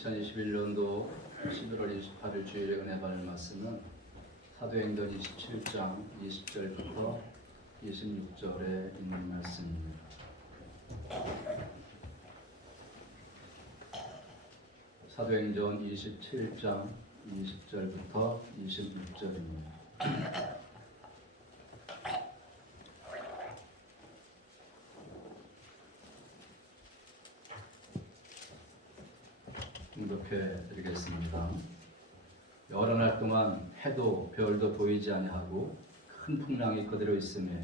2021년도 11월 28일 주일에 은혜 받을 말씀은 사도행전 27장 20절부터 26절에 있는 말씀입니다. 사도행전 27장 20절부터 26절입니다. 공독해 드리겠습니다. 여러 날 동안 해도 별도 보이지 아니하고 큰 풍랑이 그대로 있음에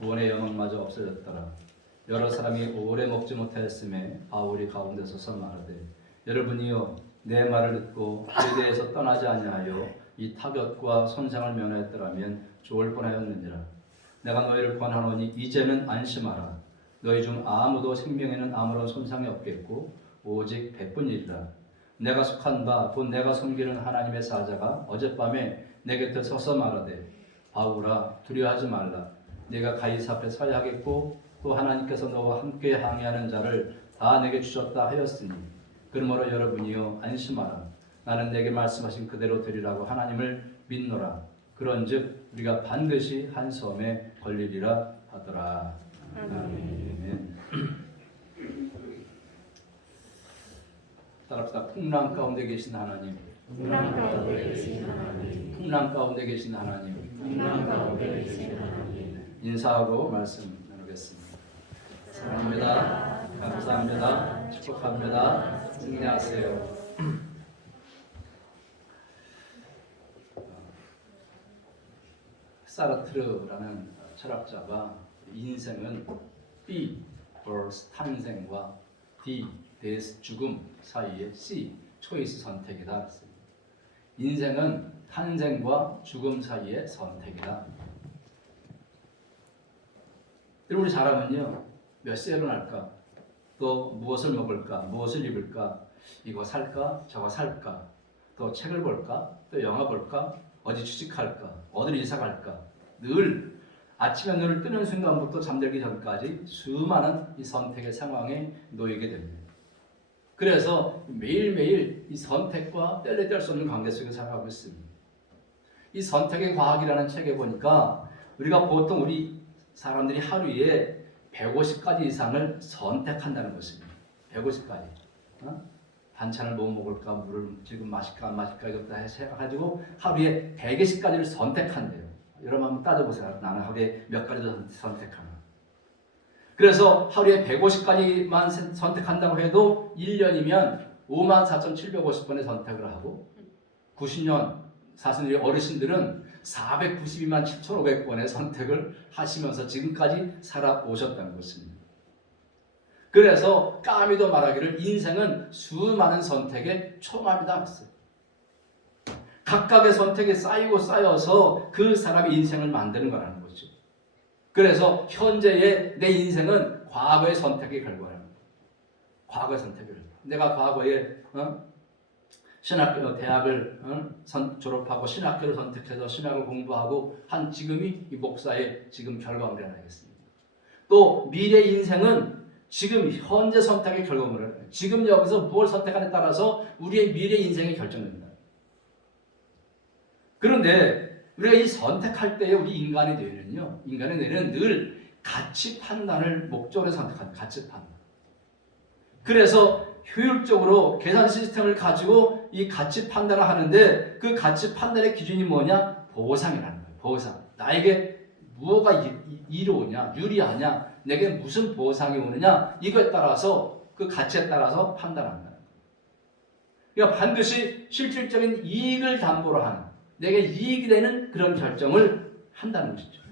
구원의 영광마저 없어졌더라. 여러 사람이 오래 먹지 못하였음에 바울이 가운데 서서 말하되 여러분이여 내 말을 듣고 그에 대해서 떠나지 아니하여 이 타격과 손상을 면하였더라면 좋을 뻔하였느니라. 내가 너희를 권하노니 이제는 안심하라. 너희 중 아무도 생명에는 아무런 손상이 없겠고 오직 백분이리라. 내가 속한 바 곧 내가 섬기는 하나님의 사자가 어젯밤에 내 곁에 서서 말하되 바울아 두려워하지 말라. 네가 가이사 앞에 서야 하겠고 또 하나님께서 너와 함께 항해하는 자를 다 내게 주셨다 하였으니 그러므로 여러분이여 안심하라. 나는 내게 말씀하신 그대로 되리라고 하나님을 믿노라. 그런즉 우리가 반드시 한 섬에 걸리리라 하더라. 아멘. 따라합시다. 풍랑 가운데 계신 하나님. 풍랑 가운데 계신 하나님. 풍랑 가운데 계신 하나님. 풍랑 가운데 계신 하나님. 인사하고 말씀 나누겠습니다. 사랑합니다. 감사합니다. 축복합니다. 승리하세요. 사르트르라는 철학자가 인생은 B, birth, 탄생과 D, death, 죽음 사이의 C, choice, 선택이다. 인생은 탄생과 죽음 사이의 선택이다. 우리 사람은요, 몇 세로 날까? 또 무엇을 먹을까? 무엇을 입을까? 이거 살까? 저거 살까? 또 책을 볼까? 또 영화 볼까? 어디 취직할까? 어디를 이사 갈까? 늘 아침에 눈을 뜨는 순간부터 잠들기 전까지 수많은 이 선택의 상황에 놓이게 됩니다. 그래서 매일매일 이 선택과 뗄래야 뗄 수 없는 관계 속에 살아가고 있습니다. 이 선택의 과학이라는 책에 보니까 우리가 보통 우리 사람들이 하루에 150가지 이상을 선택한다는 것입니다. 150가지. 반찬을 뭐 먹을까, 물을 지금 마실까 안 마실까 이것도 해가지고 하루에 120가지를 선택한대요. 여러분 한번 따져보세요. 나는 하루에 몇 가지를 선택하나. 그래서 하루에 150가지만 선택한다고 해도 1년이면 54,750번의 선택을 하고 90년 사실 어르신들은 492만 7,500번의 선택을 하시면서 지금까지 살아오셨다는 것입니다. 그래서 까미도 말하기를 인생은 수많은 선택의 총합이다 했어요. 각각의 선택이 쌓이고 쌓여서 그 사람의 인생을 만드는 거라는 거죠. 그래서 현재의 내 인생은 과거의 선택의 결과랍니다. 과거의 선택을. 내가 과거에 신학교, 대학을 졸업하고 신학교를 선택해서 신학을 공부하고 한 지금이 이 목사의 지금 결과물이 하나겠습니다. 또 미래 인생은 지금 현재 선택의 결과물을 지금 여기서 무엇을 선택하느냐에 따라서 우리의 미래 인생이 결정됩니다. 그런데 우리가 이 선택할 때에 우리 인간의 뇌는 늘 가치 판단을 목적으로 선택합니다. 가치 판단. 그래서 효율적으로 계산 시스템을 가지고 이 가치 판단을 하는데 그 가치 판단의 기준이 뭐냐? 보상이라는 거예요. 보상. 나에게 무엇가 이로우냐? 유리하냐? 내게 무슨 보상이 오느냐? 이거에 따라서 그 가치에 따라서 판단한다는 거예요. 그러니까 반드시 실질적인 이익을 담보로 하는 내게 이익이 되는 그런 결정을 한다는 것이죠.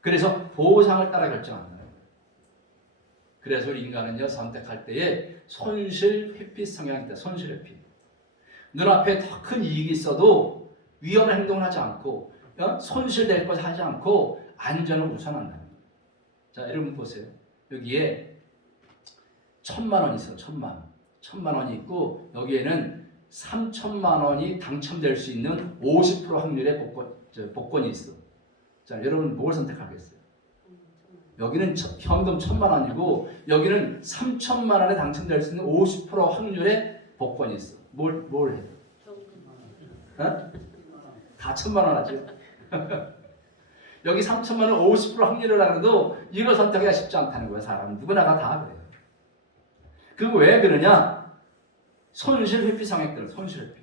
그래서 보상을 따라 결정한다는 거예요. 그래서 우리 인간은요 선택할 때에 손실 회피 성향이 있다. 손실 회피. 눈앞에 더 큰 이익이 있어도 위험한 행동을 하지 않고 손실될 것을 하지 않고 안전을 우선한다는 거예요. 자 여러분 보세요. 여기에 1,000만 원이 있어요. 1,000만 원이 있고 여기에는 3,000만 원이 당첨될 수 있는 50% 확률의 복권이 있어. 자, 여러분 뭘 선택하겠어요? 여기는 현금 1,000만 원이고 여기는 3,000만 원에 당첨될 수 있는 50% 확률의 복권이 있어. 뭘 해? 어? 다 1,000만 원 하죠. 여기 3,000만 원 50% 확률이라 그래도 이걸 선택하기가 쉽지 않다는 거야. 사람 누구나가 다 그래요. 그리고 왜 그러냐? 손실회피 상액들, 손실회피.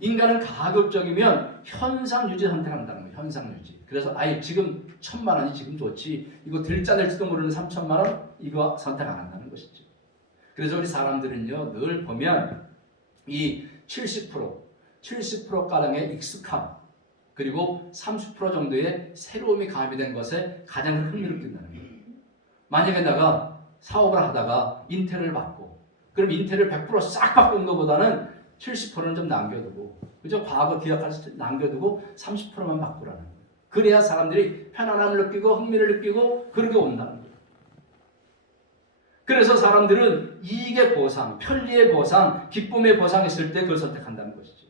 인간은 가급적이면 현상 유지 선택한다는 거예요. 현상 유지. 그래서 아예 지금 1,000만 원이 지금 좋지. 이거 들자 될지도 모르는 3,000만 원 이거 선택 안 한다는 것이죠. 그래서 우리 사람들은요 늘 보면 이 70% 가량의 익숙함 그리고 30% 정도의 새로움이 가미된 것에 가장 흥미를 끈다는 거예요. 만약에 내가 사업을 하다가 인테리어를 받고 그럼 인테리어를 100% 싹 바꾸는 것보다는 70%는 좀 남겨두고 그죠? 과거 기억까지 남겨두고 30%만 바꾸라는 거예요. 그래야 사람들이 편안함을 느끼고 흥미를 느끼고 그렇게 온다는 거예요. 그래서 사람들은 이익의 보상, 편리의 보상, 기쁨의 보상이 있을 때 그걸 선택한다는 것이죠.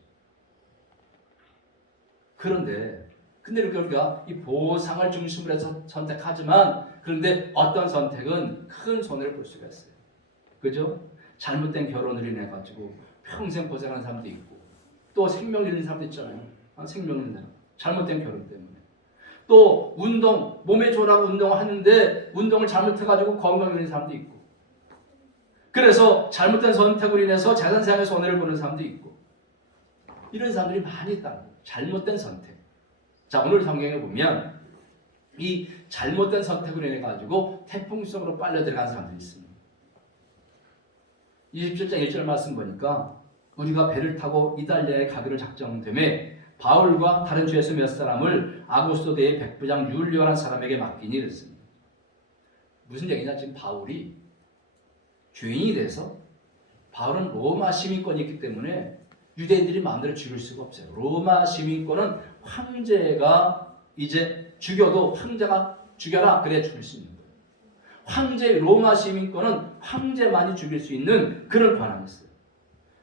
근데 우리가 이 보상을 중심으로 해서 선택하지만 그런데 어떤 선택은 큰 손해를 볼 수가 있어요. 그죠? 잘못된 결혼을 인해 가지고 평생 고생하는 사람도 있고 또 생명 잃는 사람도 있잖아요. 생명 잃는 잘못된 결혼 때문에. 또 운동, 몸에 좋으라고 운동을 하는데 운동을 잘못해가지고 건강 잃는 사람도 있고 그래서 잘못된 선택으로 인해서 재산상의 손해를 보는 사람도 있고 이런 사람들이 많이 있다는 거예요. 잘못된 선택. 자, 오늘 성경에 보면 이 잘못된 선택으로 인해 가지고 태풍 속으로 빨려 들어간 사람들이 있습니다. 27장 1절 말씀 보니까 우리가 배를 타고 이달리아에 가기로 작정되매 바울과 다른 주에서 몇 사람을 아고스도대의 백부장 율리오라는 사람에게 맡기니 이랬습니다. 무슨 얘기냐? 지금 바울이 죄인이 돼서 바울은 로마 시민권이 있기 때문에 유대인들이 마음대로 죽일 수가 없어요. 로마 시민권은 황제가 이제 죽여도 황제가 죽여라 그래야 죽일 수 있는 거예요. 황제 로마 시민권은 황제만이 죽일 수 있는 그런 권한이 있어요.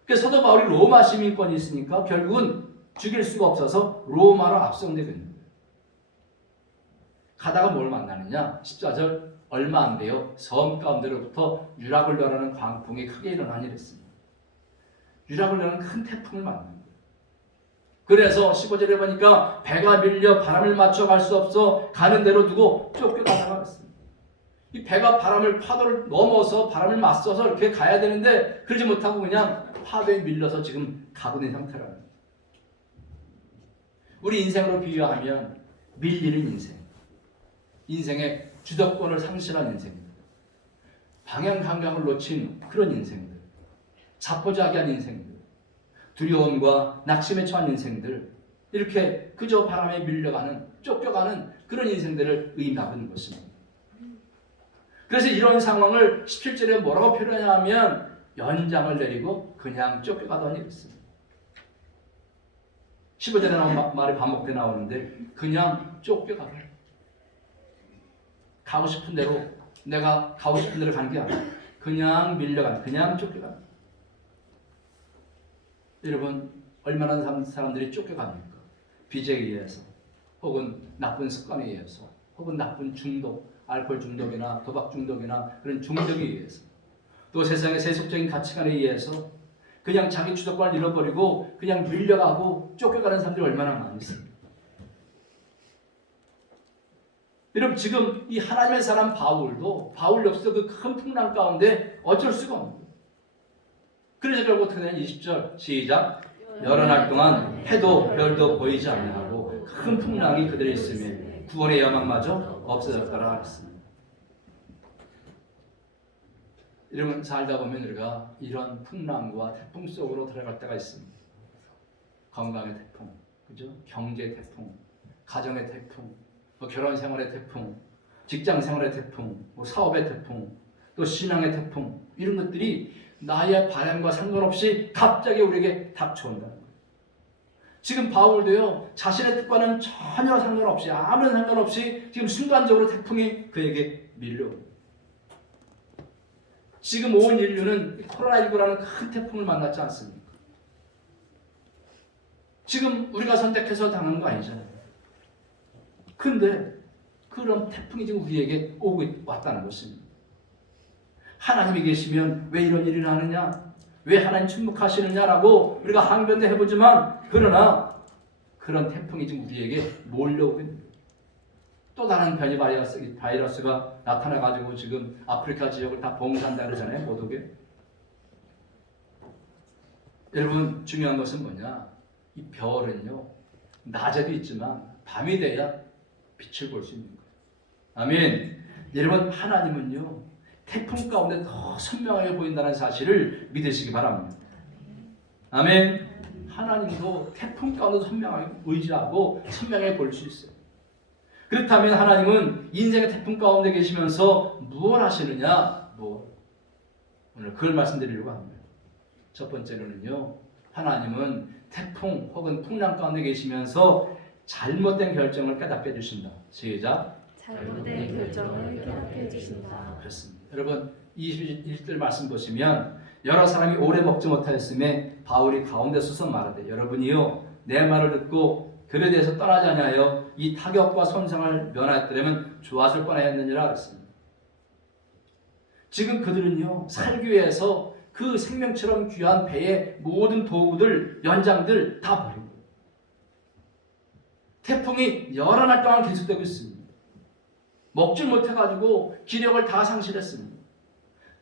그래서 사도 바울이 로마 시민권이 있으니까 결국은 죽일 수가 없어서 로마로 압송되고 있는 거예요. 가다가 뭘 만나느냐? 14절 얼마 안 돼요. 섬 가운데로부터 유라굴라라는 광풍이 크게 일어나니 이랬습니다. 유라굴라는 큰 태풍을 만난 거예요. 그래서 15절에 보니까 배가 밀려 바람을 맞춰 갈 수 없어 가는 대로 두고 쫓겨가다가 그랬습니다. 이 배가 파도를 넘어서 바람을 맞서서 이렇게 가야 되는데 그러지 못하고 그냥 파도에 밀려서 지금 가고 있는 상태라는 거예요. 우리 인생으로 비유하면 밀리는 인생. 인생의 주도권을 상실한 인생들. 방향 감각을 놓친 그런 인생들. 자포자기한 인생들. 두려움과 낙심에 처한 인생들. 이렇게 그저 바람에 밀려가는 쫓겨가는 그런 인생들을 의미하고 있는 것입니다. 그래서 이런 상황을 17절에 뭐라고 표현하냐면 연장을 내리고 그냥 쫓겨가더니 이랬습니다. 15절에 나온 말이 반복돼 나오는데 그냥 쫓겨가라. 가고 싶은 대로 내가 가고 싶은 대로 간 게 아니라 그냥 밀려간 그냥 쫓겨간. 여러분 얼마나 사람들이 쫓겨갑니까? 빚에 의해서 혹은 나쁜 습관에 의해서 혹은 나쁜 중독, 알코올 중독이나 도박 중독이나 그런 중독에 의해서 또 세상의 세속적인 가치관에 의해서 그냥 자기 주도권을 잃어버리고 그냥 밀려가고 쫓겨가는 사람들이 얼마나 많이 있습니까? 여러분 지금 이 하나님의 사람 바울도 바울 역시도 그 큰 풍랑 가운데 어쩔 수가 없는 거예요. 그래서 결국 어떻게 되냐? 20절 시작. 여러 날 동안 해도 별도 보이지 아니하고 큰 풍랑이 그들에 있으며 구원의 야망마저 없어졌더라 했습니다. 여러분 살다 보면 우리가 이런 풍랑과 태풍 속으로 들어갈 때가 있습니다. 건강의 태풍, 그죠? 경제 태풍, 가정의 태풍, 뭐 결혼 생활의 태풍, 직장 생활의 태풍, 뭐 사업의 태풍, 또 신앙의 태풍 이런 것들이 나의 바람과 상관없이 갑자기 우리에게 닥쳐온다는 거예요. 지금 바울도요 자신의 뜻과는 전혀 상관없이 아무런 상관없이 지금 순간적으로 태풍이 그에게 밀려옵니다. 지금 온 인류는 코로나19라는 큰 태풍을 만났지 않습니까? 지금 우리가 선택해서 당하는 거 아니잖아요. 근데 그런 태풍이 지금 우리에게 왔다는 것입니다. 하나님이 계시면 왜 이런 일이 일어나느냐? 왜 하나님 침묵하시느냐라고 우리가 항변도 해보지만 그러나 그런 태풍이 지금 우리에게 몰려오고 있는 거예요. 또 다른 변이 바이러스가 나타나가지고 지금 아프리카 지역을 다 봉쇄한다 그러잖아요. 못 오게. 여러분 중요한 것은 뭐냐? 이 별은요 낮에도 있지만 밤이 돼야 빛을 볼 수 있는 거예요. 아멘. 여러분 하나님은요 태풍 가운데 더 선명하게 보인다는 사실을 믿으시기 바랍니다. 아멘. 하나님도 태풍 가운데 선명하게 의지하고 선명하게 볼 수 있어요. 그렇다면 하나님은 인생의 태풍 가운데 계시면서 무엇 하시느냐? 오늘 그걸 말씀드리려고 합니다. 첫 번째로는요, 하나님은 태풍 혹은 풍랑 가운데 계시면서 잘못된 결정을 깨닫게 해주신다. 시작. 잘못된 결정을 깨닫게 해주신다. 그렇습니다. 여러분 21절 말씀 보시면 여러 사람이 오래 먹지 못하였음에 바울이 가운데 서서 말하되 여러분이요 내 말을 듣고 그에 대해서 떠나지 아니하여 이 타격과 손상을 면하였더라면 좋았을 뻔하였느니라 그랬습니다. 지금 그들은요 살기 위해서 그 생명처럼 귀한 배의 모든 도구들, 연장들 다 버리고 태풍이 여러 날 동안 계속되고 있습니다. 먹질 못해가지고 기력을 다 상실했습니다.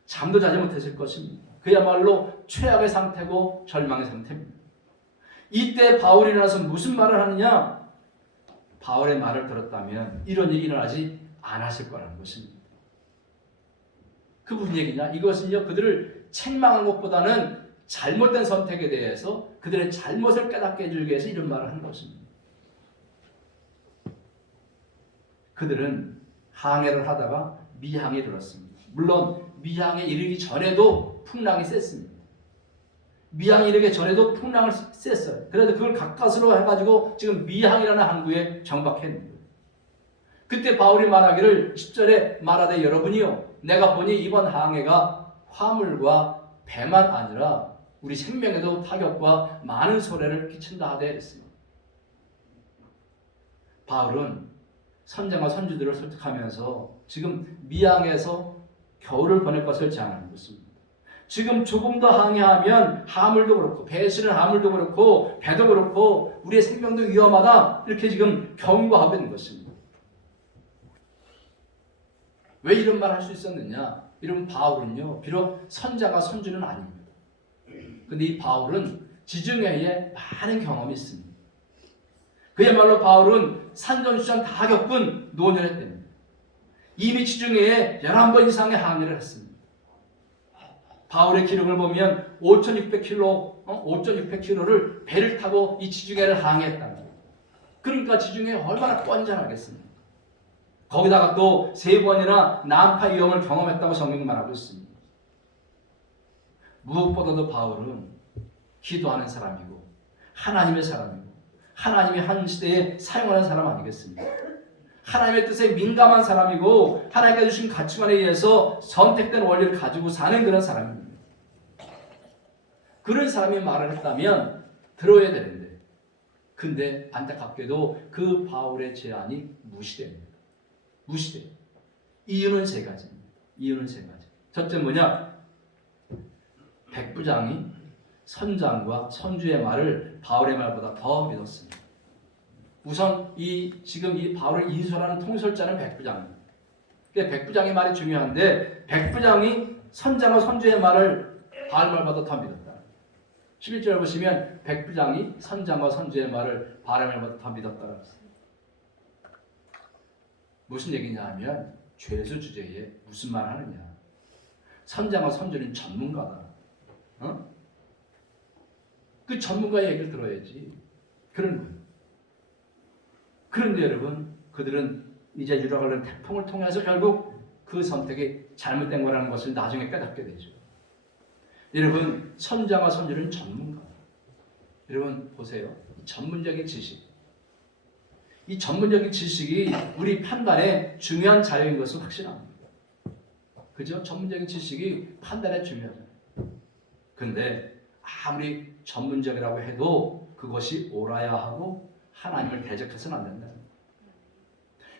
잠도 자지 못했을 것입니다. 그야말로 최악의 상태고 절망의 상태입니다. 이때 바울이 일어나서 무슨 말을 하느냐? 바울의 말을 들었다면 이런 일이 일어나지 않았을 거라는 것입니다. 그 무슨 얘기냐? 이것은요 그들을 책망한 것보다는 잘못된 선택에 대해서 그들의 잘못을 깨닫게 해주기 위해서 이런 말을 하는 것입니다. 그들은 항해를 하다가 미항에 이르렀습니다. 물론 미항에 이르기 전에도 풍랑이 셌습니다. 미항에 이르기 전에도 풍랑을 쐈어요. 그래도 그걸 가까스로 해가지고 지금 미항이라는 항구에 정박했는데 그때 바울이 말하기를 10절에 말하되 여러분이요 내가 보니 이번 항해가 화물과 배만 아니라 우리 생명에도 타격과 많은 손해를 끼친다 하되 했습니다. 바울은 선장과 선주들을 설득하면서 지금 미항에서 겨울을 보낼 것을 제안하는 것입니다. 지금 조금 더 항해하면 하물도 그렇고 배에 실은 하물도 그렇고 배도 그렇고 우리의 생명도 위험하다 이렇게 지금 경고하고 있는 것입니다. 왜 이런 말 할 수 있었느냐? 이런 바울은요 비록 선자가 선주는 아닙니다. 근데 이 바울은 지중해에 많은 경험이 있습니다. 그야말로 바울은 산전수전 다 겪은 노년의 때입니다. 이미 지중해에 11번 이상의 항해를 했습니다. 바울의 기록을 보면 5,600km를 배를 타고 이 지중해를 항해했답니다. 그러니까 지중해 얼마나 뻔전하겠습니까? 거기다가 또 3번이나 난파 위험을 경험했다고 성경이 말하고 있습니다. 무엇보다도 바울은 기도하는 사람이고 하나님의 사람이고 하나님이 한 시대에 사용하는 사람 아니겠습니까? 하나님의 뜻에 민감한 사람이고 하나님께 주신 가치관에 의해서 선택된 원리를 가지고 사는 그런 사람입니다. 그런 사람이 말을 했다면 들어야 되는데 근데 안타깝게도 그 바울의 제안이 무시됩니다. 무시돼요. 이유는 세 가지입니다. 이유는 세 가지. 첫째 뭐냐? 백부장이 선장과 선주의 말을 바울의 말보다 더 믿었습니다. 우선 지금 이 바울을 인솔하는 통솔자는 백부장입니다. 그러니까 백부장의 말이 중요한데 백부장이 선장과 선주의 말을 바울 말보다 더 믿었다. 11절 보시면 백부장이 선장과 선주의 말을 바울 말보다 더 믿었다고 했습니다. 무슨 얘기냐 하면 죄수 주제에 무슨 말 하느냐. 선장과 선주는 전문가다. 그 전문가의 얘기를 들어야지. 그런 거예요. 그런데 여러분 그들은 이제 유력하는 태풍을 통해서 결국 그 선택이 잘못된 거라는 것을 나중에 깨닫게 되죠. 여러분 선장과 선주는 전문가. 여러분 보세요. 전문적인 지식. 이 전문적인 지식이 우리 판단에 중요한 자료인 것은 확실합니다. 그죠? 전문적인 지식이 판단에 중요하잖아요. 그런데 아무리 전문적이라고 해도 그것이 옳아야 하고 하나님을 대적해서는 안 된다.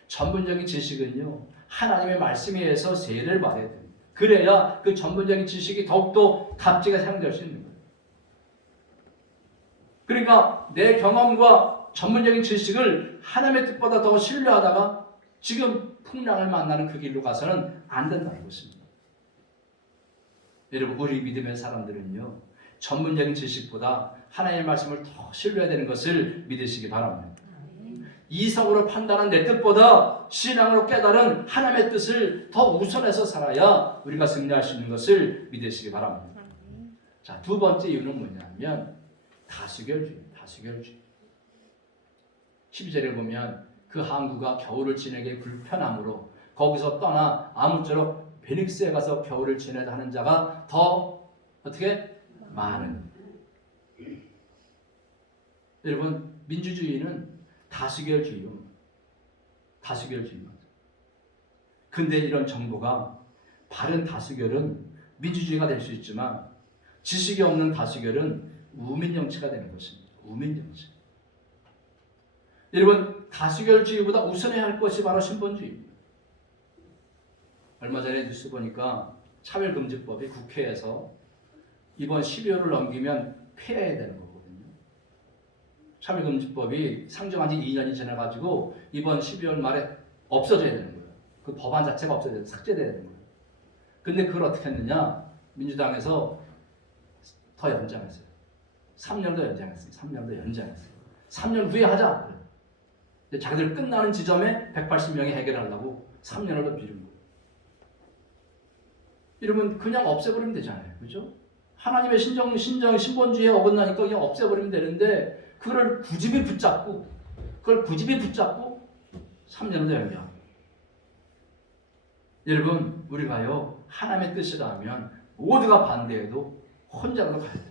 전문적인 지식은요, 하나님의 말씀에 의해서 세례를 받아야 됩니다. 그래야 그 전문적인 지식이 더욱더 값지게 사용될 수 있는 거예요. 그러니까 내 경험과 전문적인 지식을 하나님의 뜻보다 더 신뢰하다가 지금 풍랑을 만나는 그 길로 가서는 안 된다는 것입니다. 여러분, 우리 믿음의 사람들은요, 전문적인 지식보다 하나님의 말씀을 더 신뢰해야 되는 것을 믿으시기 바랍니다. 이성으로 판단한 내 뜻보다 신앙으로 깨달은 하나님의 뜻을 더 우선해서 살아야 우리가 승리할 수 있는 것을 믿으시기 바랍니다. 자, 두 번째 이유는 뭐냐면 다수결주의입니다. 다수결주의. 12절에 보면 그 항구가 겨울을 지내기 불편함으로 거기서 떠나 아무쪼록 베닉스에 가서 겨울을 지내다 하는 자가 더 어떻게? 많은. 여러분, 민주주의는 다수결주의요. 다수결주의입니다. 근데 이런 정보가 바른 다수결은 민주주의가 될 수 있지만 지식이 없는 다수결은 우민정치가 되는 것입니다. 우민정치. 여러분, 다수결주의보다 우선해야 할 것이 바로 신본주의입니다. 얼마 전에 뉴스 보니까 차별금지법이 국회에서 이번 12월을 넘기면 폐해야 되는 거거든요. 차별금지법이 상정한 지 2년이 지나가지고 이번 12월 말에 없어져야 되는 거예요. 그 법안 자체가 없어져야 돼요. 삭제돼야 되는 거예요. 근데 그걸 어떻게 했느냐? 민주당에서 더 연장했어요. 3년 더 연장했어요. 3년 더 연장했어요. 3년 후에 하자. 자기들 끝나는 지점에 180명이 해결하려고 3년을 더 미룬 거예요. 이러면 그냥 없애버리면 되잖아요. 그죠? 하나님의 신본주의에 어긋나니까 그냥 없애버리면 되는데 그걸 굳이 붙잡고 3년을 더 연장. 여러분, 우리가요, 하나님의 뜻이라면 모두가 반대해도 혼자라도 가야 돼요.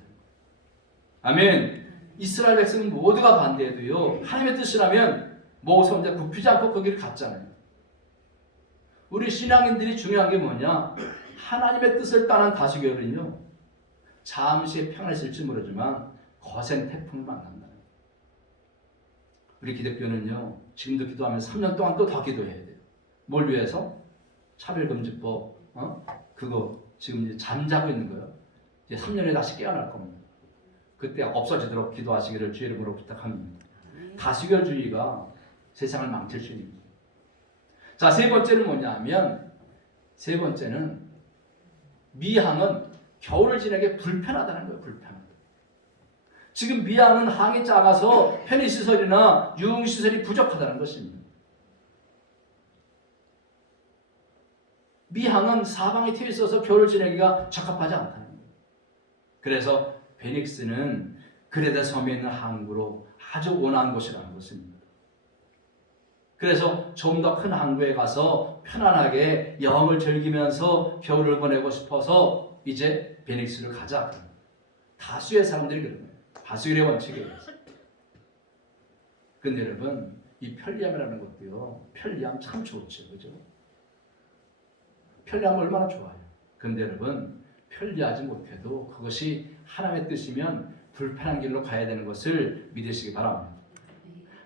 아멘. 이스라엘 백성 모두가 반대해도요, 하나님의 뜻이라면 모아서 혼자 굽히지 않고 그 길을 갔잖아요. 우리 신앙인들이 중요한 게 뭐냐? 하나님의 뜻을 따른 다수결은요, 잠시 평안했을지 모르지만 거센 태풍을 만난다. 우리 기독교는요, 지금도 기도하면서 3년 동안 또 더 기도해야 돼요. 뭘 위해서? 차별금지법, 그거 지금 이제 잠자고 있는 거예요. 이제 3년에 다시 깨어날 겁니다. 그때 없어지도록 기도하시기를 주의 이름으로 부탁합니다. 다수결주의가 세상을 망칠 수 있는 거예요. 자, 세 번째는 뭐냐 하면, 세 번째는 미항은 겨울을 지내기 불편하다는 거예요. 불편하다. 지금 미항은 항이 작아서 편의시설이나 유흥시설이 부족하다는 것입니다. 미항은 사방에 트여 있어서 겨울을 지내기가 적합하지 않다는 거예요. 그래서 베닉스는 그레다 섬에 있는 항구로 아주 온화한 곳이라는 것입니다. 그래서 좀 더 큰 항구에 가서 편안하게 여행을 즐기면서 겨울을 보내고 싶어서 이제 베닉스를 가자. 다수의 사람들이 그런 거예요. 다수의 원칙이에요. 근데 여러분, 이 편리함이라는 것도요, 편리함 참 좋죠. 그죠? 편리함 얼마나 좋아요. 근데 여러분, 편리하지 못해도 그것이 하나님의 뜻이면 불편한 길로 가야 되는 것을 믿으시기 바랍니다.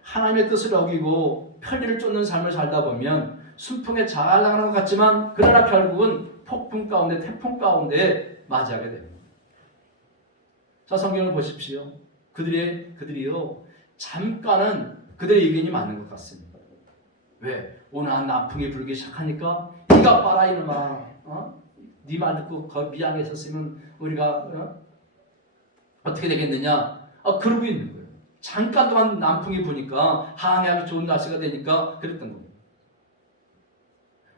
하나님의 뜻을 어기고 편리를 쫓는 삶을 살다 보면 순풍에 잘 나가는 것 같지만 그러나 결국은 폭풍 가운데, 태풍 가운데 맞이하게 됩니다. 자, 성경을 보십시오. 그들이요, 잠깐은 그들의 의견이 맞는 것 같습니다. 왜? 온화한 남풍이 불기 시작하니까 네가 봐라 이놈아, 네 말 듣고 미항에 있었으면 우리가 어떻게 되겠느냐? 그러고 있는 거예요. 잠깐 동안 남풍이 부니까 항해하기 좋은 날씨가 되니까 그랬던 겁니다.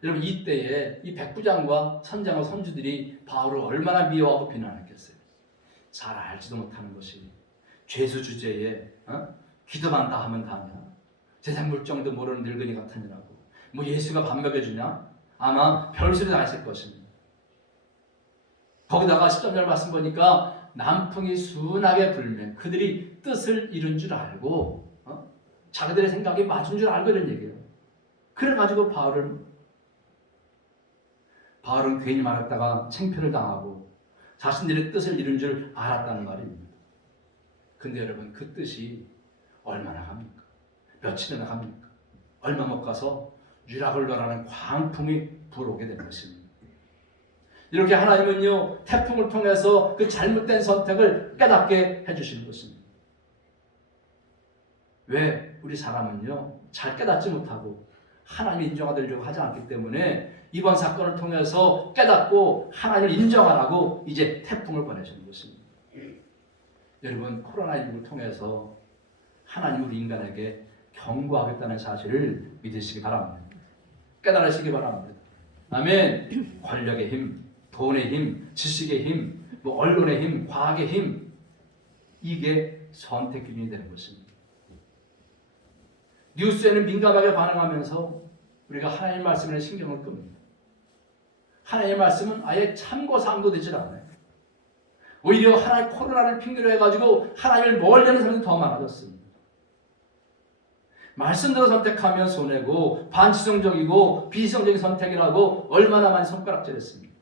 여러분, 이때에 이 백부장과 선장과 선주들이 바울을 얼마나 미워하고 비난했겠어요. 잘 알지도 못하는 것이 죄수 주제에 기도만 다 하면 다냐? 세상 물정도 모르는 늙은이 같으니라고. 뭐 예수가 밥 먹여주냐? 아마 별소리 다 했을 것입니다. 거기다가 13절 말씀 보니까 남풍이 순하게 불면 그들이 뜻을 이룬 줄 알고 자기들의 생각이 맞은 줄 알고 이런 얘기예요. 그래가지고 바울은 괜히 말했다가 창피를 당하고 자신들의 뜻을 이룬 줄 알았다는 말입니다. 근데 여러분, 그 뜻이 얼마나 갑니까? 며칠이나 갑니까? 얼마 못 가서 유락을로라는 광풍이 불어오게 된 것입니다. 이렇게 하나님은요 태풍을 통해서 그 잘못된 선택을 깨닫게 해주시는 것입니다. 왜? 우리 사람은요 잘 깨닫지 못하고 하나님이 인정하려고 하지 않기 때문에 이번 사건을 통해서 깨닫고 하나님을 인정하라고 이제 태풍을 보내시는 것입니다. 여러분 코로나19를 통해서 하나님 우리 인간에게 경고하겠다는 사실을 믿으시기 바랍니다. 깨달으시기 바랍니다. 아멘. 권력의 힘, 돈의 힘, 지식의 힘, 언론의 힘, 과학의 힘, 이게 선택 기준이 되는 것입니다. 뉴스에는 민감하게 반응하면서 우리가 하나님 말씀에 신경을 끕니다. 하나님의 말씀은 아예 참고사항도 되질 않아요. 오히려 하나님 코로나를 핑계로 해가지고 하나님을 멀리하는 사람이 더 많아졌습니다. 말씀대로 선택하면 손해고 반지성적이고 비지성적인 선택이라고 얼마나 많이 손가락질했습니까?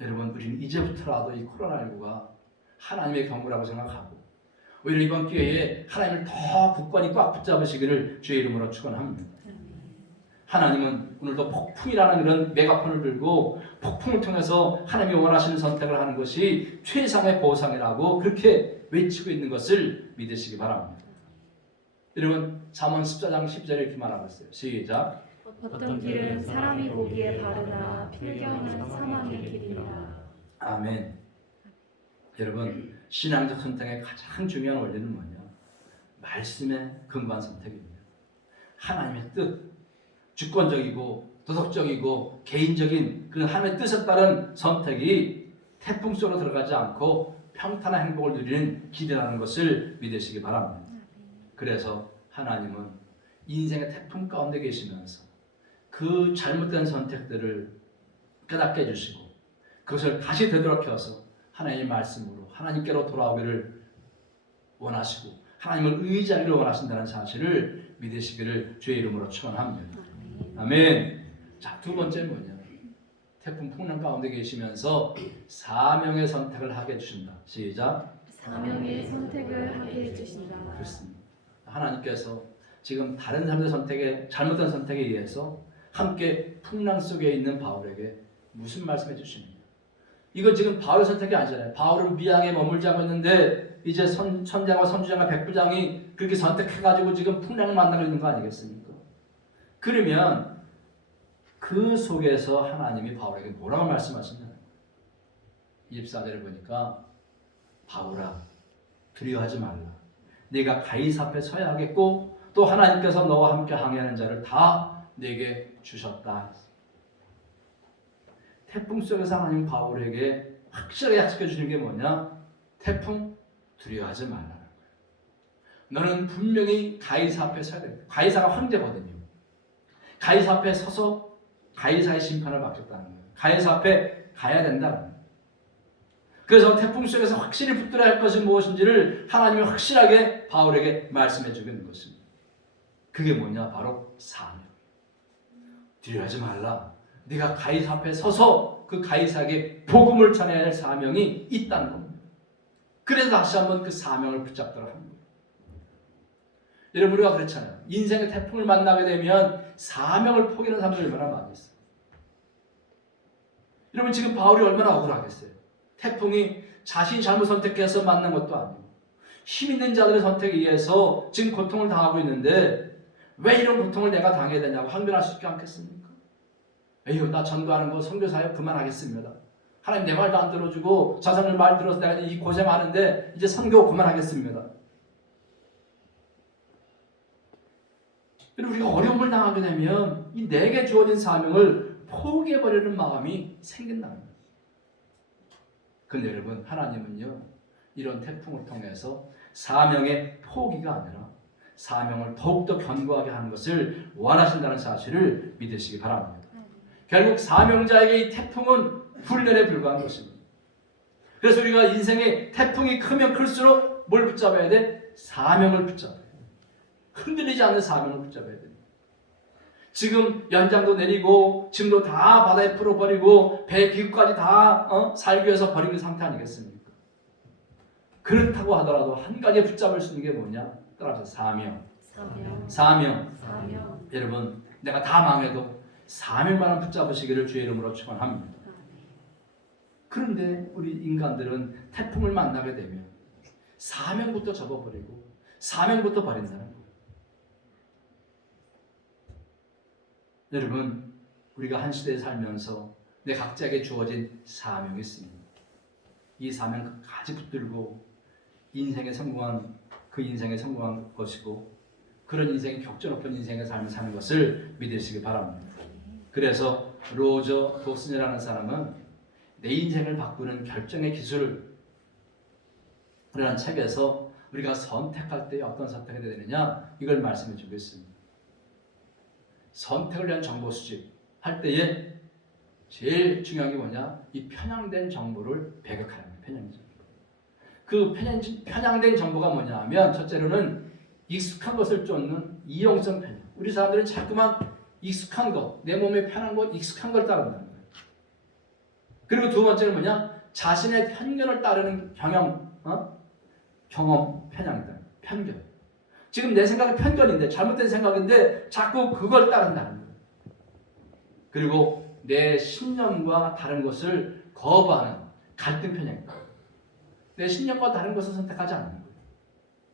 여러분 우리는 이제부터라도 이 코로나19가 하나님의 경고라고 생각하고 오히려 이번 기회에 하나님을 더 굳건히 꽉 붙잡으시기를 주의 이름으로 축원합니다. 하나님은 오늘도 폭풍이라는 그런 메가폰을 들고 폭풍을 통해서 하나님이 원하시는 선택을 하는 것이 최상의 보상이라고 그렇게 외치고 있는 것을 믿으시기 바랍니다. 여러분 잠언 14장 10절에 이렇게 말하고 있어요. 시작. 어떤 길은 사람이 보기에 바르나 필경은 사망의 길이니라. 아멘. 여러분 신앙적 선택의 가장 중요한 원리는 뭐냐? 말씀에 근거한 선택입니다. 하나님의 뜻, 주권적이고 도덕적이고 개인적인 그런 하나님의 뜻에 따른 선택이 태풍 속으로 들어가지 않고 평탄한 행복을 누리는 길이라는 것을 믿으시기 바랍니다. 그래서 하나님은 인생의 태풍 가운데 계시면서 그 잘못된 선택들을 깨닫게 해주시고 그것을 다시 되돌아켜서 하나님의 말씀으로 하나님께로 돌아오기를 원하시고 하나님을 의지하기를 원하신다는 사실을 믿으시기를 주의 이름으로 축원합니다. 아멘. 자, 두 번째 뭐냐? 태풍 풍랑 가운데 계시면서 사명의 선택을 하게 해주신다. 시작. 사명의 선택을 하게 해주신다. 그렇습니다. 하나님께서 지금 다른 사람들의 선택에 잘못된 선택에 의해서 함께 풍랑 속에 있는 바울에게 무슨 말씀해 주시는가? 이거 지금 바울의 선택이 아니잖아요. 바울은 미양에 머물지 않고 있는데 이제 선장과 선주장과 백부장이 그렇게 선택해가지고 지금 풍랑을 만나고 있는 거 아니겠습니까? 그러면 그 속에서 하나님이 바울에게 뭐라고 말씀하시냐면 24절을 보니까 바울아 두려워하지 말라. 네가 가이사 앞에 서야 하겠고 또 하나님께서 너와 함께 항해하는 자를 다 네게 주셨다. 태풍 속에서 하나님 바울에게 확실하게 약속해 주는 게 뭐냐? 태풍 두려워하지 말라. 너는 분명히 가이사 앞에 서야 돼. 가이사가 황제거든요. 가이사 앞에 서서 가이사의 심판을 받겠다는 거예요. 가이사 앞에 가야 된다는 거예요. 그래서 태풍 속에서 확실히 붙들어야 할 것이 무엇인지를 하나님이 확실하게 바울에게 말씀해 주는 것입니다. 그게 뭐냐? 바로 사명. 두려워하지 말라. 네가 가이사 앞에 서서 그 가이사에게 복음을 전해야 할 사명이 있다는 겁니다. 그래서 다시 한번 그 사명을 붙잡도록 합니다. 여러분 우리가 그렇잖아요. 인생의 태풍을 만나게 되면 사명을 포기하는 사람들이 얼마나 많이 있어요. 여러분 지금 바울이 얼마나 억울하겠어요. 태풍이 자신이 잘못 선택해서 만난 것도 아니고 힘 있는 자들의 선택에 의해서 지금 고통을 당하고 있는데 왜 이런 고통을 내가 당해야 되냐고 항변할 수 있지 않겠습니까? 에휴 나 전도하는 거 선교사역 그만하겠습니다. 하나님 내 말도 안 들어주고 저 사람들 말 들어서 내가 이 고생하는데 이제 선교 그만하겠습니다. 우리가 어려움을 당하게 되면 이 내게 주어진 사명을 포기해버리는 마음이 생긴다는 거예요. 근데 여러분 하나님은요 이런 태풍을 통해서 사명의 포기가 아니라 사명을 더욱더 견고하게 하는 것을 원하신다는 사실을 믿으시기 바랍니다. 결국 사명자에게 이 태풍은 훈련에 불과한 것입니다. 그래서 우리가 인생의 태풍이 크면 클수록 뭘 붙잡아야 돼? 사명을 붙잡아야 돼. 흔들리지 않는 사명을 붙잡아야 돼. 지금 연장도 내리고 짐도 다 바다에 풀어버리고 배 기구까지 다 살기 위해서 버리는 상태 아니겠습니까? 그렇다고 하더라도 한 가지 붙잡을 수 있는 게 뭐냐? 따라서 사명. 사명. 사명. 여러분, 내가 다 망해도 사명만은 붙잡으시기를 주의 이름으로 축원합니다. 그런데 우리 인간들은 태풍을 만나게 되면 사명부터 접어버리고 사명부터 버린다는 거예요. 여러분, 우리가 한 시대에 살면서 내 각자에게 주어진 사명이 있습니다. 이 사명 끝까지 붙들고 인생에 성공한 것이고 그런 인생이 격전 높은 인생의 삶을 사는 것을 믿으시기 바랍니다. 그래서 로저 도슨이라는 사람은 내 인생을 바꾸는 결정의 기술을 라는 책에서 우리가 선택할 때 어떤 선택을 해야 되느냐 이걸 말씀해 주고 있습니다. 선택을 위한 정보 수집할 때에 제일 중요한 게 뭐냐? 이 편향된 정보를 배격하는 거예요. 편향된 정보. 그 편향된 정보가 뭐냐 하면 첫째로는 익숙한 것을 쫓는 이용성 편향. 우리 사람들은 자꾸만 익숙한 것, 내 몸에 편한 것, 익숙한 걸 따른다는 거예요. 그리고 두 번째는 뭐냐? 자신의 편견을 따르는 경험 편향이다. 편견. 지금 내 생각은 편견인데 잘못된 생각인데 자꾸 그걸 따른다는 거예요. 그리고 내 신념과 다른 것을 거부하는 갈등 편향이다. 내 신념과 다른 것을 선택하지 않는 거예요.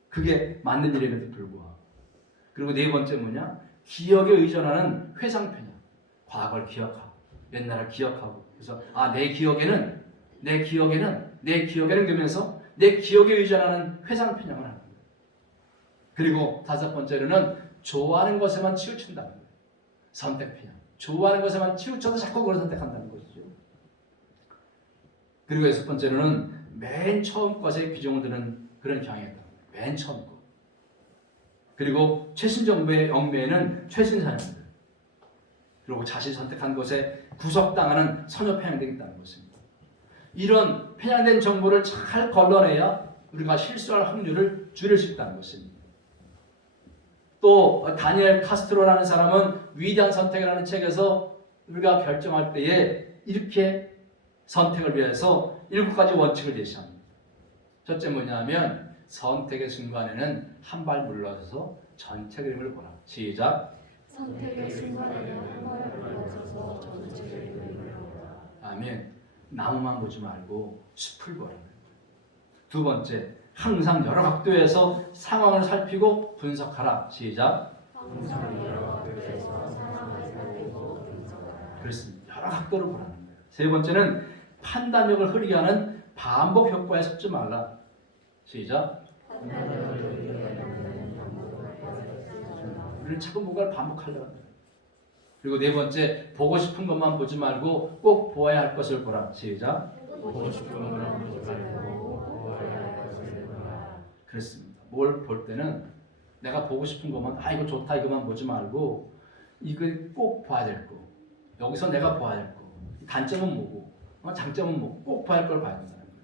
그게 맞는 일임에도 불구하고. 그리고 네 번째 뭐냐? 기억에 의존하는 회상 편향. 과거를 기억하고 옛날을 기억하고 그래서 내 기억에는 그러면서 내 기억에 의존하는 회상 편향을 하는 거예요. 그리고 다섯 번째로는 좋아하는 것에만 치우친다는 거예요. 선택 편향. 좋아하는 것에만 치우쳐서 자꾸 그걸 선택한다는 것이죠. 그리고 여섯 번째로는 맨 처음 것에 비중을 두는 그런 경향이다. 맨 처음 것. 그리고 최신 정보의 얽매이는 최신 사람들. 그리고 자신이 선택한 것에 구속당하는 선호 편향들이 있다는 것입니다. 이런 편향된 정보를 잘 걸러내야 우리가 실수할 확률을 줄일 수 있다는 것입니다. 또 다니엘 카스트로라는 사람은 위대한 선택이라는 책에서 우리가 결정할 때에 이렇게 선택을 위해서 7가지 원칙을 제시합니다. 첫째 뭐냐면 선택의 순간에는 한 발 물러서서 전체 그림을 보라. 시작. 선택의 순간에는 한 발 물러서서 전체 그림을 보라. 아멘. 나무만 보지 말고 숲을 보라. 두 번째, 항상 여러 각도에서 상황을 살피고 분석하라. 시작. 항상 여러 각도에서 상황을 살피고 분석하라. 그렇습니다. 여러 각도를 보라는 거예요. 세 번째는 판단력을 흐리게 하는 반복 효과에 섞지 말라. 시작. 판단력을 흐리게 하는 반복 효과에 섞지 말라. 우리는 자꾸 뭔가를 반복하려고 합니다. 그리고 네 번째, 보고 싶은 것만 보지 말고 꼭 보아야 할 것을 보라. 시작. 보고 싶은 것만 보지 말고 보아야 할 것을 보라. 그렇습니다. 뭘 볼 때는 내가 보고 싶은 것만 이거 좋다 이것만 보지 말고 이걸 꼭 봐야 될 거. 여기서 내가 봐야 될 거. 단점은 뭐고 장점은 뭐고 꼭 봐야 할 걸 봐야 된다는 거예요.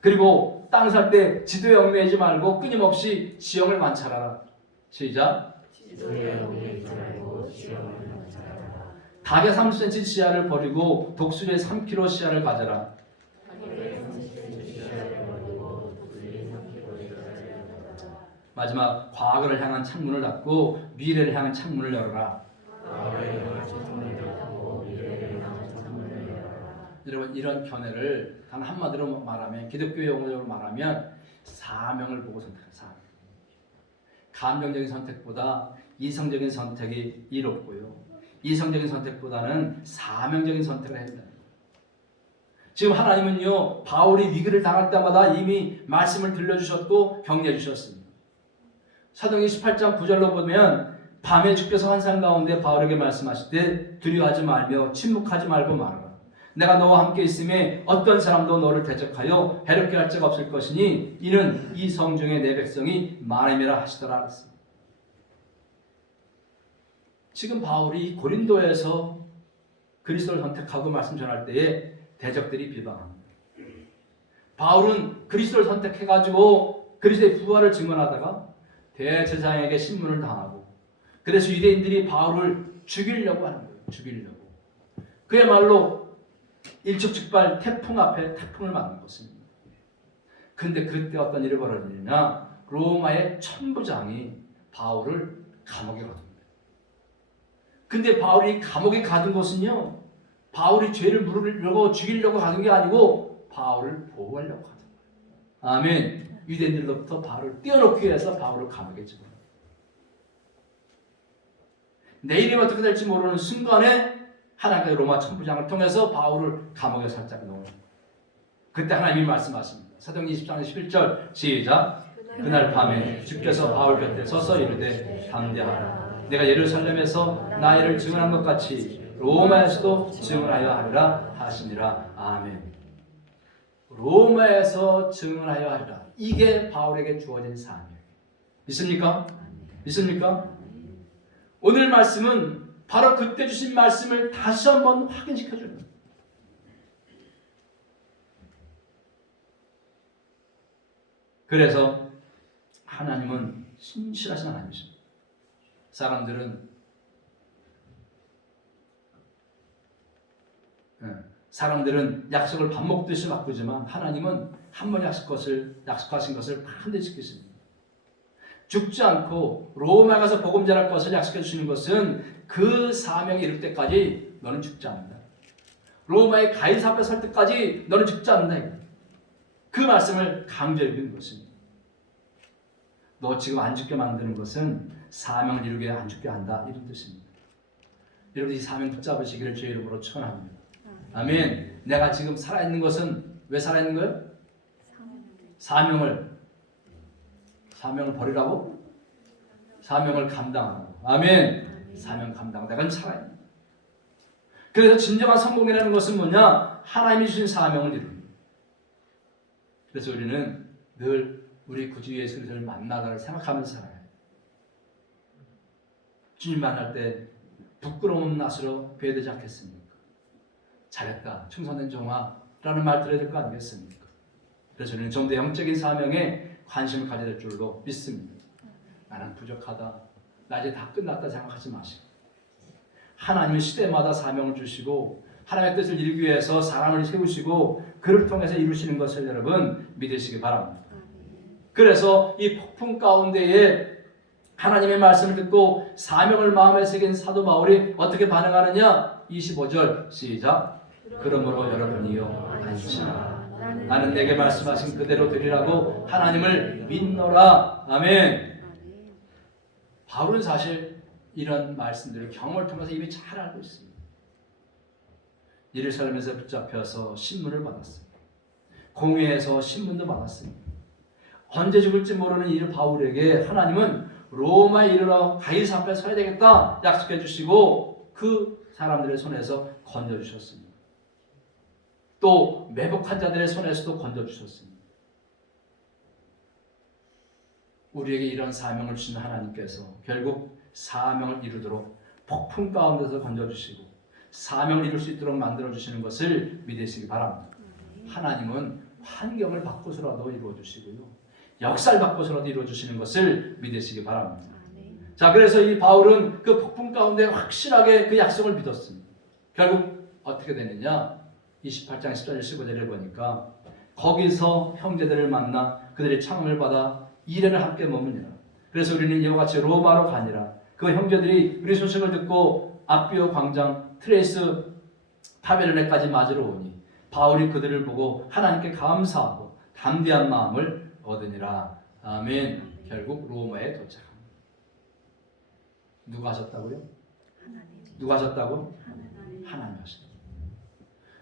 그리고 땅 살 때 지도에 얽매이지 말고 끊임없이 지형을 관찰하라. 시작. 지도에 얽매이지 말고 지형을 관찰하라. 닭의 30cm 시야를 버리고 독수리의 3kg 시야를 가져라. 닭의 30cm 시야를 버리고 독수리의 3kg 시야를 가져라. 마지막, 과거를 향한 창문을 닫고 미래를 향한 창문을 열어라. 과거를 향한 창문을 닫고 미래를 향한 창문을 열어라. 여러분, 이런 견해를 단 한마디로 말하면, 기독교 용어로 말하면 사명을 보고 선택하라. 사명. 감정적인 선택보다 이성적인 선택이 이롭고요, 이성적인 선택보다는 사명적인 선택을 해야 된다. 지금 하나님은요, 바울이 위기를 당할 때마다 이미 말씀을 들려주셨고 격려해 주셨습니다. 사도행전 18장 9절로 보면, 밤에 주께서 환상 가운데 바울에게 말씀하실 때 두려워하지 말며 침묵하지 말고 말하라. 내가 너와 함께 있음에 어떤 사람도 너를 대적하여 해롭게 할 자가 없을 것이니 이는 이 성중에 내 백성이 많음이라 하시더라 그랬습니다. 지금 바울이 고린도에서 그리스도를 선택하고 말씀 전할 때에 대적들이 비방합니다. 바울은 그리스도를 선택해가지고 그리스도의 부활을 증언하다가 대제사장에게 신문을 당하고, 그래서 유대인들이 바울을 죽이려고 하는 거예요. 죽이려고. 그야말로 일촉즉발 태풍 앞에 태풍을 맞는 것입니다. 그런데 그때 어떤 일이 벌어지느냐, 로마의 천부장이 바울을 감옥에 가둔 거예요. 근데 바울이 감옥에 가둔 것은요, 바울이 죄를 물으려고 죽이려고 가둔 게 아니고 바울을 보호하려고 가둔 거예요. 아멘. 유대인들로부터 바울을 떼어놓기 위해서 바울을 감옥에 집어넣어요. 내일이 어떻게 될지 모르는 순간에 하나님의 로마 천부장을 통해서 바울을 감옥에 살짝 넣어요. 그때 하나님이 말씀하십니다. 사도행전 24장 11절 시작. 그날 밤에 주께서 바울 곁에 서서 이르되 담대하라. 내가 예루살렘에서 나이를 증언한 것 같이 로마에서도 증언하여 하리라 하시니라. 아멘. 로마에서 증언하여 하리라. 이게 바울에게 주어진 사명이에요. 믿습니까? 믿습니까? 오늘 말씀은 바로 그때 주신 말씀을 다시 한번 확인시켜 줍니다. 그래서 하나님은 신실하신 하나님이십니다. 사람들은 약속을 밥 먹듯이 바꾸지만 하나님은 한 번 약속하신 것을 반드시 지키십니다. 죽지 않고 로마에 가서 복음 전할 것을 약속해 주시는 것은 그 사명이 이룰 때까지 너는 죽지 않는다. 로마의 가이사 앞에 설 때까지 너는 죽지 않는다. 그 말씀을 강조해 주는 것입니다. 너 지금 안 죽게 만드는 것은 사명을 이루게 안 죽게 한다. 이런 뜻입니다. 여러분 이 사명 붙잡으시기를 주의 이름으로 축원합니다. 아멘. 내가 지금 살아있는 것은 왜 살아있는 거예요? 사명을 버리라고? 사명을 감당하고. 아멘. 사명 감당. 내가 살아있는. 그래서 진정한 성공이라는 것은 뭐냐? 하나님이 주신 사명을 이루는. 그래서 우리는 늘 우리 구주 예수 그리스도를 만나다를 생각하면서 살아요. 주님 만날 때 부끄러운 낯으로 배되지 않겠습니까? 잘했다, 충성된 종아라는 말 들어야 될 거 아니겠습니까? 그래서 우리는 좀 더 영적인 사명에 관심을 가져야 될 줄로 믿습니다. 나는 부족하다, 나 이제 다 끝났다 생각하지 마시고 하나님은 시대마다 사명을 주시고 하나님의 뜻을 이루기 위해서 사람을 세우시고 그를 통해서 이루시는 것을 여러분 믿으시기 바랍니다. 그래서 이 폭풍 가운데에 하나님의 말씀을 듣고 사명을 마음에 새긴 사도 바울이 어떻게 반응하느냐? 25절 시작. 그러므로 여러분이요 안심하라. 나는 내게 말씀하신 그대로 되리라고 하나님을 믿노라. 아멘. 바울은 사실 이런 말씀들을 경험을 통해서 이미 잘 알고 있습니다. 예루살렘에서 붙잡혀서 신문을 받았습니다. 공회에서 신문도 받았습니다. 언제 죽을지 모르는 이 바울에게 하나님은 로마에 이르러 가이사 앞에 서야 되겠다 약속해 주시고 그 사람들의 손에서 건져주셨습니다. 또 매복한 자들의 손에서도 건져주셨습니다. 우리에게 이런 사명을 주신 하나님께서 결국 사명을 이루도록 폭풍 가운데서 건져주시고 사명을 이룰 수 있도록 만들어주시는 것을 믿으시기 바랍니다. 하나님은 환경을 바꿔서라도 이루어주시고요, 역사를 바꿔서라도 이루어주시는 것을 믿으시기 바랍니다. 자, 그래서 이 바울은 그 폭풍 가운데 확실하게 그 약속을 믿었습니다. 결국 어떻게 되느냐? 28장 14절 15절을 보니까 거기서 형제들을 만나 그들의 청음을 받아 이래를 함께 머무니라. 그래서 우리는 이와 같이 로마로 가니라. 그 형제들이 우리 소식을 듣고 아비오 광장 트레이스 타베르네까지 맞으러 오니 바울이 그들을 보고 하나님께 감사하고 담대한 마음을 얻으니라. 아멘. 결국 로마에 도착합니다. 누가 하셨다고요? 누가 하셨다고? 하나님 하셨다.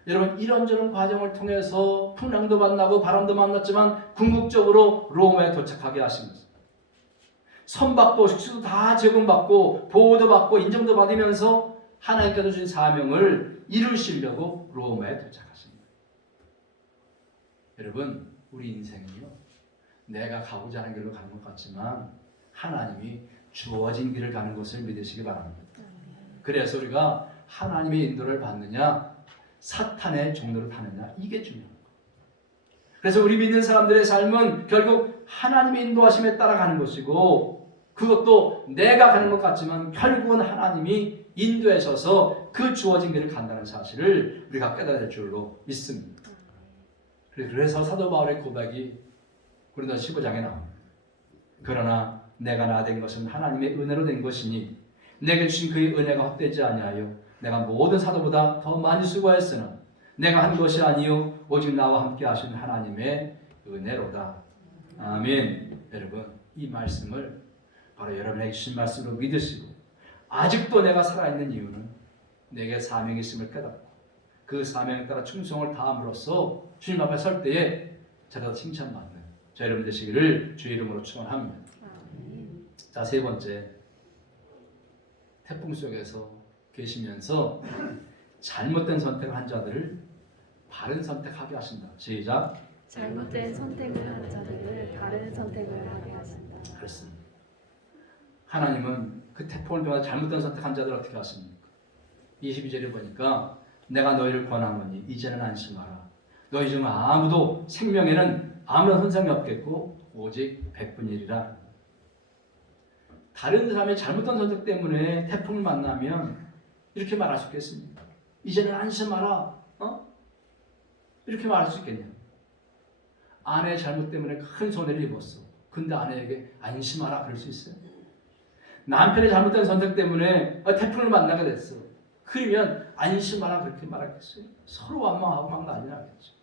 여러분 이런저런 과정을 통해서 풍랑도 만나고 바람도 만났지만 궁극적으로 로마에 도착하게 하신 것입니다. 선받고 식수도 다 제공받고 보호도 받고 인정도 받으면서 하나님께서 주신 사명을 이루시려고 로마에 도착하십니다. 여러분 우리 인생은요, 내가 가고자 하는 길로 가는 것 같지만 하나님이 주어진 길을 가는 것을 믿으시기 바랍니다. 그래서 우리가 하나님의 인도를 받느냐 사탄의 종로를 타느냐, 이게 중요한 거예요. 그래서 우리 믿는 사람들의 삶은 결국 하나님의 인도하심에 따라가는 것이고 그것도 내가 가는 것 같지만 결국은 하나님이 인도하셔서 그 주어진 길을 간다는 사실을 우리가 깨달아야 될 줄로 믿습니다. 그래서 사도 바울의 고백이 고린도서 15장에 나옵니다. 그러나 내가 나 된 것은 하나님의 은혜로 된 것이니 내게 주신 그의 은혜가 헛되지 아니하여 내가 모든 사도보다 더 많이 수고하였으나 내가 한 것이 아니요 오직 나와 함께 하신 하나님의 은혜로다. 아멘. 여러분, 이 말씀을 바로 여러분에게 주신 말씀으로 믿으시고 아직도 내가 살아있는 이유는 내게 사명이 있음을 깨닫고 그 사명에 따라 충성을 다함으로써 주님 앞에 설 때에 저도 칭찬받는 저 여러분 되시기를 주의 이름으로 축원합니다. 자, 세 번째, 태풍 속에서 계시면서 잘못된 선택을 한 자들을 바른 선택하게 하신다. 시작. 잘못된 선택을 한 자들을 바른 선택을 하게 하신다. 그렇습니다. 하나님은 그 태풍을 통해 잘못된 선택한 자들을 어떻게 하십니까? 22절에 보니까 내가 너희를 권하노니 이제는 안심하라. 너희 중 아무도 생명에는 아무런 손상이 없겠고 오직 백분이리라. 다른 사람의 잘못된 선택 때문에 태풍을 만나면 이렇게 말할 수 있겠습니까? 이제는 안심하라. 이렇게 말할 수 있겠냐? 아내의 잘못 때문에 큰 손해를 입었어. 근데 아내에게 안심하라 그럴 수 있어요? 남편의 잘못된 선택 때문에 태풍을 만나게 됐어. 그러면 안심하라 그렇게 말하겠어요? 서로 원망하고 막 난리 나겠죠.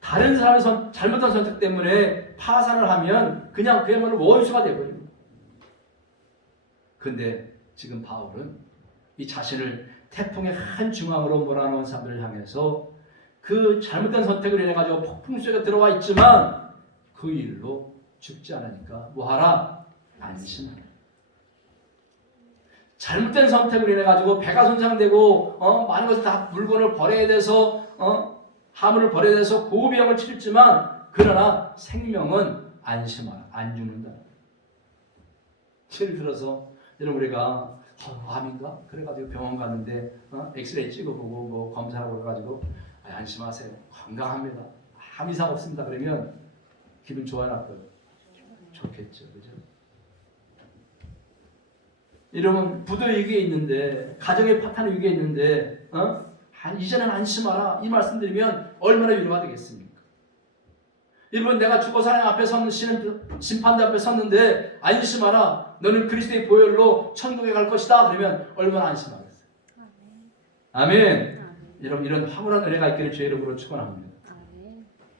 다른 사람의 잘못된 선택 때문에 파산을 하면 그냥 그야말로 원수가 되어버립니다. 근데 지금 바울은 이 자신을 태풍의 한 중앙으로 몰아넣은 사람들을 향해서 그 잘못된 선택을 인해 가지고 폭풍 속에 들어와 있지만 그 일로 죽지 않으니까 뭐하라? 안심하라. 잘못된 선택을 인해 가지고 배가 손상되고 많은 것을 다 물건을 버려야 돼서 화물을 버려야 돼서 고비용을 치르지만 그러나 생명은 안심하라. 안 죽는다. 예를 들어서 여러분 우리가 암인가? 그래가지고 병원 갔는데 엑스레이 찍어보고 뭐 검사하고 그래가지고 안심하세요. 건강합니다. 아무 이상 없습니다. 그러면 기분 좋아 나빠요? 좋겠죠. 그죠? 이러면 부도 위기에 있는데 가정의 파탄 위기에 있는데 이제는 안심하라 이 말씀드리면 얼마나 위로가 되겠습니까? 여러분 내가 죽어서 하나님 앞에 섰는 심판대 앞에 섰는데 안심하라 너는 그리스도의 보혈로 천국에 갈 것이다 그러면 얼마나 안심하겠어요? 아멘. 여러분 이런 황홀한 은혜가 있기를 주의 이름으로 축원합니다.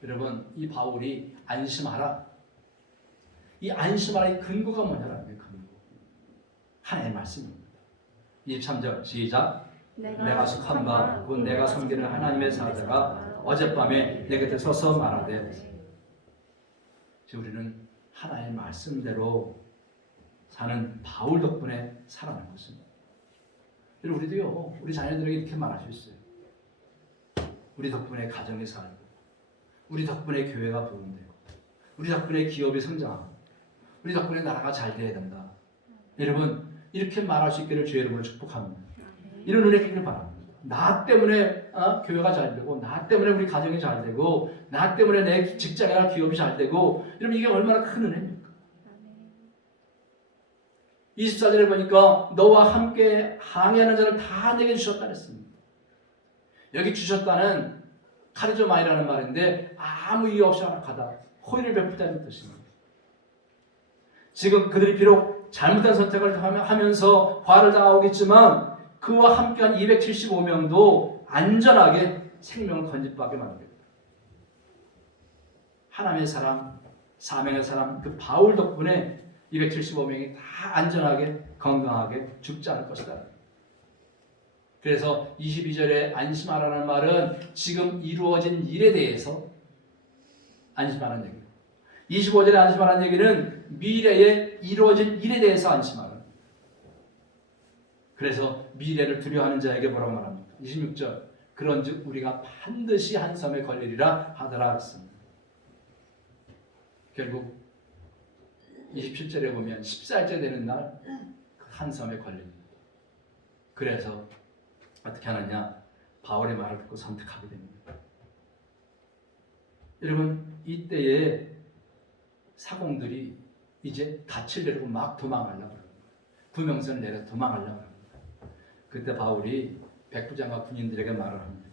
여러분 이 바울이 안심하라 이 안심하라의 근거가 뭐냐라는 근거 하나님의 말씀입니다. 23절 시작. 내가 속한 바 곧 내가 섬기는 하나님의 사자가 어젯밤에 내 곁에 서서 말하되 우리는 하나님의 말씀대로 사는 바울 덕분에 살아난 것입니다. 여러분 우리도요 우리 자녀들에게 이렇게 말할 수 있어요. 우리 덕분에 가정이 살고 우리 덕분에 교회가 부흥되고 우리 덕분에 기업이 성장하고 우리 덕분에 나라가 잘 돼야 된다. 여러분 이렇게 말할 수 있기를 주의 이름으로 축복합니다. 이런 은혜 있기를 바랍니다. 나 때문에 교회가 잘 되고 나 때문에 우리 가정이 잘 되고 나 때문에 내 직장이나 기업이 잘 되고 여러분 이게 얼마나 큰 은혜입니까? 24절에 보니까 너와 함께 항해하는 자를 다 내게 주셨다 했습니다. 여기 주셨다는 카리조마이라는 말인데 아무 이유 없이 허락하다 호의를 베풀다는 뜻입니다. 지금 그들이 비록 잘못된 선택을 하면서 화를 당하겠지만 그와 함께한 275명도 안전하게 생명을 건집하게 만듭니다. 하나님의 사람, 사명의 사람 그 바울 덕분에 275명이 다 안전하게 건강하게 죽지 않을 것이다. 그래서 22절에 안심하라는 말은 지금 이루어진 일에 대해서 안심하라는 얘기예요. 25절에 안심하라는 얘기는 미래에 이루어질 일에 대해서 안심하라. 그래서 미래를 두려워하는 자에게 뭐라고 말합니까? 26절 그런즉 우리가 반드시 한 섬에 걸리리라 하더라 했습니다. 결국 27절에 보면 14일째 되는 날 한 섬에 걸립니다. 그래서 어떻게 하느냐? 바울의 말을 듣고 선택하게 됩니다. 여러분 이때에 사공들이 이제 닻을 내리고 막 도망가려고 합니다. 구명선을 내려 도망가려고 합니다. 그때 바울이 백부장과 군인들에게 말을 합니다.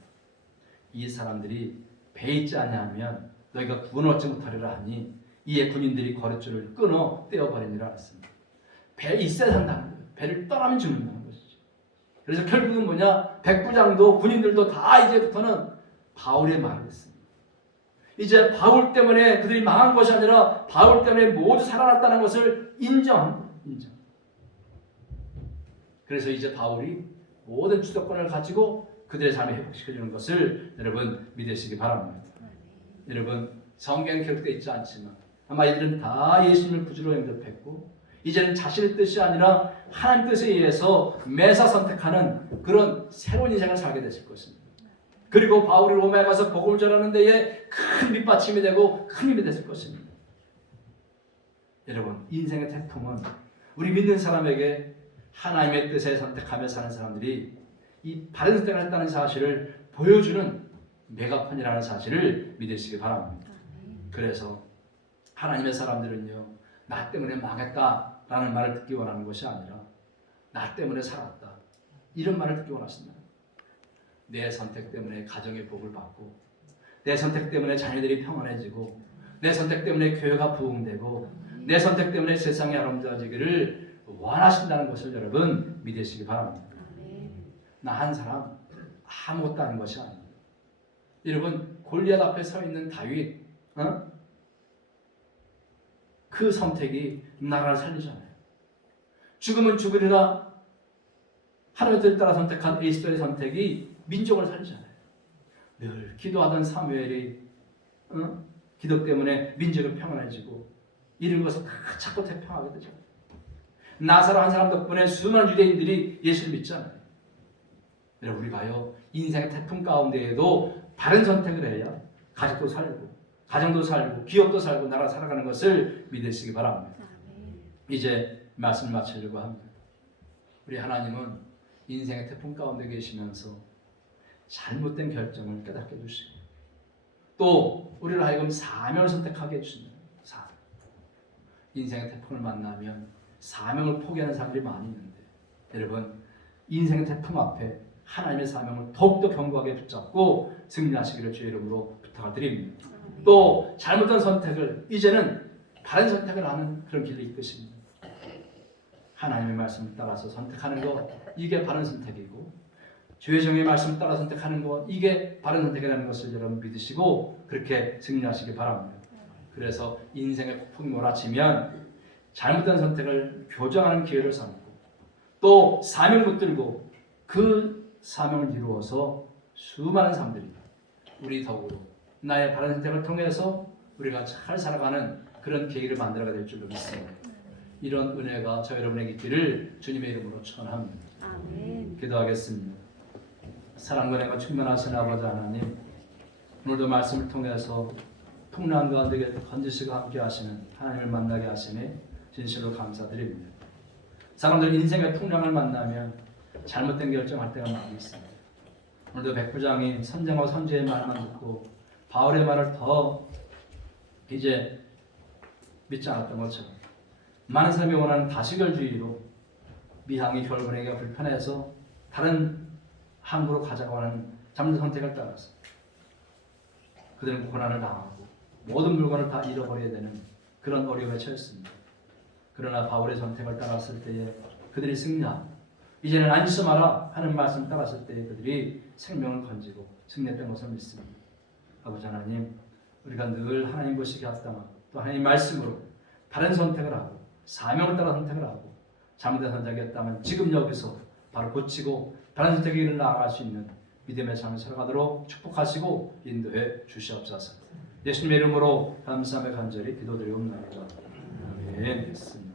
이 사람들이 배에 있지 않냐면 너희가 구원 얻지 못하리라 하니 이에 군인들이 거랫줄을 끊어 떼어버린 줄 알았습니다. 배 있어야 산다는 거예요. 배를 떠나면 죽는다는 것이죠. 그래서 결국은 뭐냐? 백부장도 군인들도 다 이제부터는 바울의 말을 했습니다. 이제 바울 때문에 그들이 망한 것이 아니라 바울 때문에 모두 살아났다는 것을 인정한 거예요. 인정. 그래서 이제 바울이 모든 주도권을 가지고 그들의 삶을 회복시켜주는 것을 여러분 믿으시기 바랍니다. 여러분 성경에 기록되어 있지 않지만 아마 이들은 다 예수님을 구주로 영접했고 이제는 자신의 뜻이 아니라 하나님 뜻에 의해서 매사 선택하는 그런 새로운 인생을 살게 됐을 것입니다. 그리고 바울이 로마에 가서 복음을 전하는 데에 큰 밑받침이 되고 큰 힘이 됐을 것입니다. 여러분 인생의 태풍은 우리 믿는 사람에게 하나님의 뜻에 선택하며 사는 사람들이 이 바른 선택을 했다는 사실을 보여주는 메가폰이라는 사실을 믿으시기 바랍니다. 그래서 하나님의 사람들은요 나 때문에 망했다라는 말을 듣기 원하는 것이 아니라 나 때문에 살았다 이런 말을 듣기 원하십니다. 내 선택 때문에 가정의 복을 받고 내 선택 때문에 자녀들이 평안해지고 내 선택 때문에 교회가 부흥되고 내 선택 때문에 세상이 아름다워지기를 원하신다는 것을 여러분 믿으시기 바랍니다. 나 한 사람 아무것도 아닌 것이 아닙니다. 여러분 골리앗 앞에 서 있는 다윗 그 선택이 나라를 살리잖아요. 죽으면 죽으리라 하나님의 뜻을 따라 선택한 에스더의 선택이 민족을 살리잖아요. 늘 기도하던 사무엘이 기도 때문에 민족은 평안해지고 이런 것을 다 찾고 태평하게 되죠. 나사로 한 사람 덕분에 수많은 유대인들이 예수를 믿잖아요. 여러분 우리가요 인생의 태풍 가운데에도 바른 선택을 해야 가족도 살고 가정도 살고 기업도 살고 나라 살아가는 것을 믿으시기 바랍니다. 이제 말씀을 마치려고 합니다. 우리 하나님은 인생의 태풍 가운데 계시면서 잘못된 결정을 깨닫게 해주시고 또 우리를 하여금 사명을 선택하게 해주십니다. 인생의 태풍을 만나면 사명을 포기하는 사람들이 많이 있는데 여러분 인생의 태풍 앞에 하나님의 사명을 더욱더 견고하게 붙잡고 승리하시기를 주의 이름으로 부탁을 드립니다. 또 잘못된 선택을 이제는 바른 선택을 하는 그런 길을 이끄십니다. 하나님의 말씀을 따라서 선택하는 것 이게 바른 선택이고 주의 정의 말씀을 따라 선택하는 것 이게 바른 선택이라는 것을 여러분 믿으시고 그렇게 승리하시기 바랍니다. 그래서 인생의 폭풍이 몰아치면 잘못된 선택을 교정하는 기회를 삼고 또 사명 붙들고 그 사명을 이루어서 수많은 사람들이 우리 덕으로 나의 바른 선택을 통해서 우리가 잘 살아가는 그런 계기를 만들어가 될 줄로 믿습니다. 이런 은혜가 저 여러분에게 있기를 주님의 이름으로 축원합니다. 아멘. 기도하겠습니다. 사랑과 은혜가 충만하신 아버지 하나님 오늘도 말씀을 통해서 풍랑 가운데 건지시고 함께 하시는 하나님을 만나게 하시니 진실로 감사드립니다. 사람들 인생의 풍랑을 만나면 잘못된 결정할 때가 많이 있습니다. 오늘도 백부장이 선생하고 선지의 말만 듣고 바울의 말을 더 이제 믿지 않았던 것처럼 많은 사람이 원하는 다시결주의로 미항이 결국에게 불편해서 다른 항구로 가자고 하는 잘못된 선택을 따라서 그들은 고난을 당하고 모든 물건을 다 잃어버려야 되는 그런 어려움에 처했습니다. 그러나 바울의 선택을 따랐을 때에 그들이 승리하고 이제는 안심하라 하는 말씀 따랐을 때에 그들이 생명을 건지고 승리했던 것을 믿습니다. 아버지 하나님 우리가 늘 하나님 보시기에 합당하고 또 하나님 말씀으로 바른 선택을 하고 사명을 따라 선택을 하고 잘못된 선택이었다면 지금 여기서 바로 고치고 바른 선택의 길을 나아갈 수 있는 믿음의 삶을 살아가도록 축복하시고 인도해 주시옵소서. 예수님의 이름으로 감사하며 간절히 기도드리옵나이다. 아멘.